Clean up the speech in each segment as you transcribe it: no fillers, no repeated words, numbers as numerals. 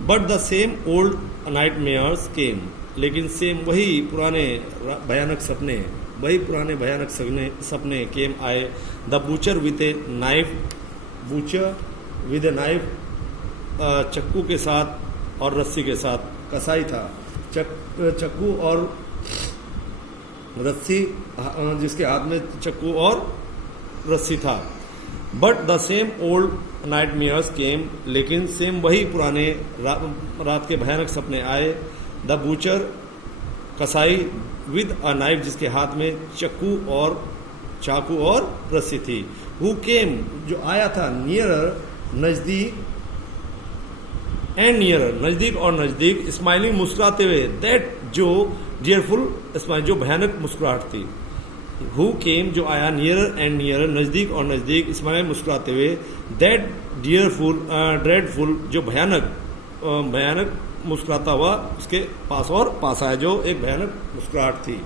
But the same old nightmares came, लेकिन same वही पुराने भयानक सपने केम आए। The butcher with a knife, butcher with a knife, चक्कू के साथ और रस्सी के साथ, कसाई था, चक्कू और रस्सी, जिसके हाथ में चक्कू और रस्सी था। But the same old nightmares came, लेकिन सेम वही पुराने रात के भयानक सपने आए। द बूचर, कसाई, विद अ नाइफ, जिसके हाथ में चाकू और रस्सी थी। हु केम, जो आया था, नियरर, नजदीक, एंड नियरर, नजदीक और नजदीक, स्माइलिंग, मुस्कुराते हुए, दैट, जो डियरफुल स्माइल, जो भयानक मुस्कुराहट थी। हु केम, जो आया, नियरर एंड नियरर, नजदीक और नजदीक, स्माइल, मुस्कुराते हुए, दैट ड्रेडफुल, जो भयानक मुस्कुराता हुआ उसके पास और पास आया, जो एक भयानक मुस्कुराहट थी।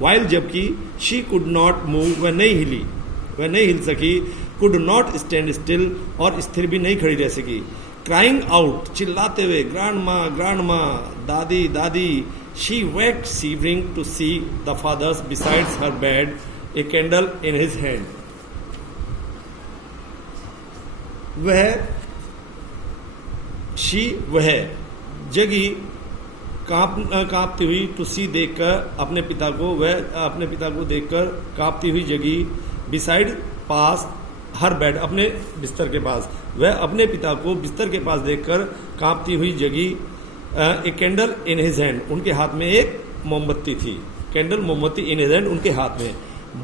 वाइल, जबकि, शी कुड नॉट मूव, वह नहीं हिल सकी, कुड नॉट स्टैंड स्टिल, और स्थिर भी नहीं खड़ी रह सकी। क्राइंग आउट, चिल्लाते हुए, ग्रांड माँ, दादी दादी। She waked shivering to see the father besides her bed, a candle in his hand. वह जगी कांपती हुई, टू सी, देखकर अपने पिता को देखकर कांपती हुई जगी। बिसाइड, पास, हर बेड, अपने बिस्तर के पास, वह अपने पिता को बिस्तर के पास देखकर कांपती हुई जगी। A candle in his hand, उनके हाथ में एक मोमबत्ती थी। कैंडल, मोमबत्ती, इन हिज हैंड, उनके हाथ में।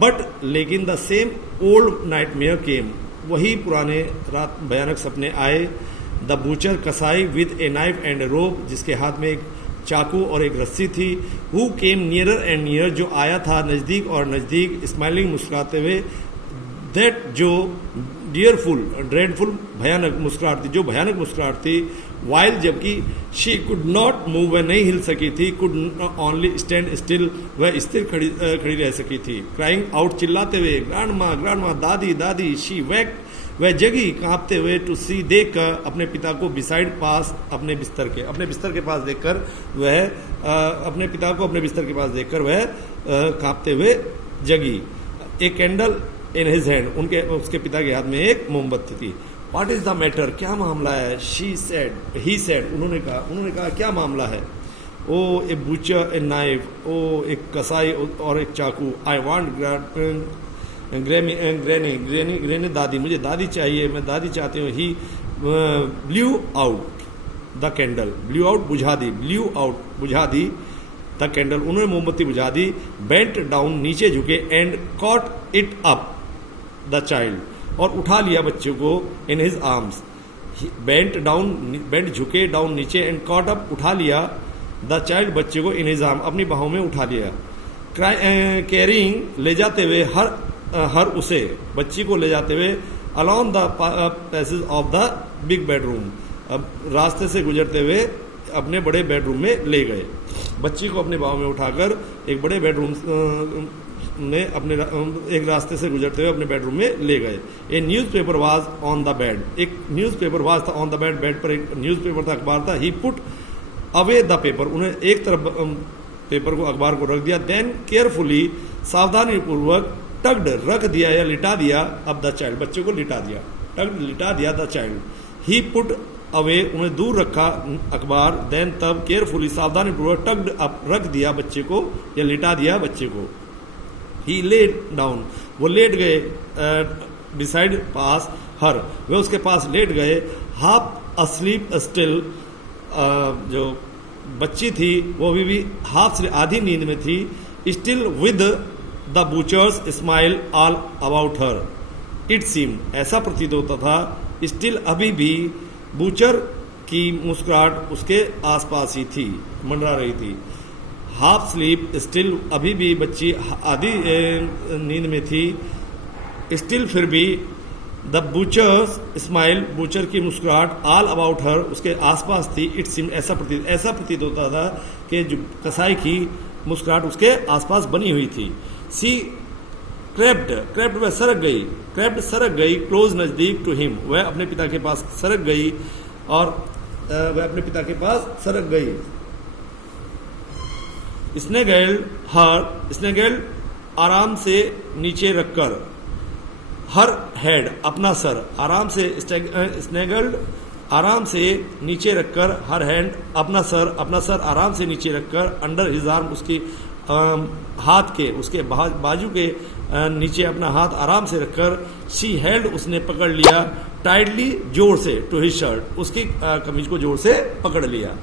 बट, लेकिन, द सेम ओल्ड नाइटमेयर केम, वही पुराने रात भयानक सपने आए। द बूचर, कसाई, विद ए नाइफ एंड ए रोप, जिसके हाथ में एक चाकू और एक रस्सी थी। Who came nearer and near, जो आया था नजदीक और नजदीक, स्माइलिंग, मुस्कुराते हुए, दैट, जो डियरफुल, ड्रेडफुल, भयानक मुस्कुराहट थी, जो भयानक मुस्कुराहट थी। वाइल, जबकि, शी कुड नॉट मूव, वह नहीं हिल सकी थी, कुड ओनली स्टैंड स्टिल, वह स्थिर खड़ी रह सकी थी। क्राइंग आउट, चिल्लाते हुए, ग्रांड माँ, दादी दादी। शी वेक्ट, वह जगी कांपते हुए, टू सी, देखकर अपने पिता को, बिसाइड, पास, अपने बिस्तर के पास देखकर वह अपने पिता को अपने बिस्तर के पास देखकर वह कांपते हुए जगी। एक कैंडल इन हिज हैंड, उसके पिता के हाथ में एक मोमबत्ती थी। व्हाट इज द मैटर, क्या मामला है? ही सेड, उन्होंने कहा क्या मामला है? ओ ए बूचर, ए नाइफ, ओ एक कसाई और एक चाकू। आई वॉन्ट ग्रैनी, दादी, मुझे दादी चाहिए, मैं दादी चाहती हूँ। He blew out the candle, blew out, बुझा दी द कैंडल, उन्होंने मोमबत्ती बुझा दी। बेंट डाउन, नीचे झुके, and caught it up the child, और उठा लिया बच्चे को, इन हिज आर्म्स। बेंट झुके, डाउन नीचे, एंड कॉट अप, उठा लिया, द चाइल्ड, बच्चे को, इन हिज आर्म, अपनी बाहों में उठा लिया। कैरिंग, ले जाते हुए, हर उसे, बच्ची को ले जाते हुए, along the passage of the big bedroom, अब रास्ते से गुजरते हुए अपने बड़े बेडरूम में ले गए। बच्ची को अपने बाहों में उठाकर एक बड़े बेडरूम में एक रास्ते से गुजरते हुए अपने बेडरूम में ले गए। ए newspaper was on the bed, एक न्यूज़पेपर वाज था, ऑन द बेड, बेड पर एक न्यूज़पेपर था, अखबार था। ही पुट अवे द पेपर, उन्हें एक तरफ पेपर को, अखबार को रख दिया। देन केयरफुली, सावधानी पूर्वक, टग्ड, रख दिया या लिटा दिया, अब द चाइल्ड, बच्चे को लिटा दिया, टग्ड, लिटा दिया, the child. He put away, उन्हें दूर रखा अखबार। देन, तब, केयरफुली, सावधानी पूर्वक, टग्ड अप, रख दिया बच्चे को या लिटा दिया बच्चे को। ही लेड डाउन, वो लेट गए, बिसाइड, पास, हर, वे उसके पास लेट गए। हाफ अस्लीप स्टिल, जो बच्ची थी वो अभी भी हाफ, आधी नींद में थी। Still with the butcher's smile all about her, it seem, ऐसा प्रतीत होता था, स्टिल, अभी भी, बूचर की मुस्कुराहट उसके आसपास ही थी, मंडरा रही थी। हाफ स्लीप, स्टिल, अभी भी बच्ची आधी नींद में थी। स्टिल, फिर भी, द बूचर्स स्माइल, बूचर की मुस्कुराहट, ऑल अबाउट हर, उसके आसपास थी। इट सीम, ऐसा प्रतीत होता था कि जो कसाई की मुस्कुराहट उसके आसपास बनी हुई थी। सी क्रेप्ड, वह सरक गई, क्लोज, नजदीक, टू हिम, वह अपने पिता के पास सरक गई, और वह अपने पिता के पास सरक गई। स्नेगेल्ड आराम से नीचे रखकर, हर हेड अपना सर आराम से, स्नेगल्ड आराम से नीचे रखकर, हर हैंड अपना सर आराम से नीचे रखकर, अंडर हिज आर्म उसकी हाथ के, उसके बाजू के नीचे अपना हाथ आराम से रखकर, शी हेल्ड उसने पकड़ लिया, टाइटली जोर से, टू हिज शर्ट उसकी कमीज को जोर से पकड़ लिया।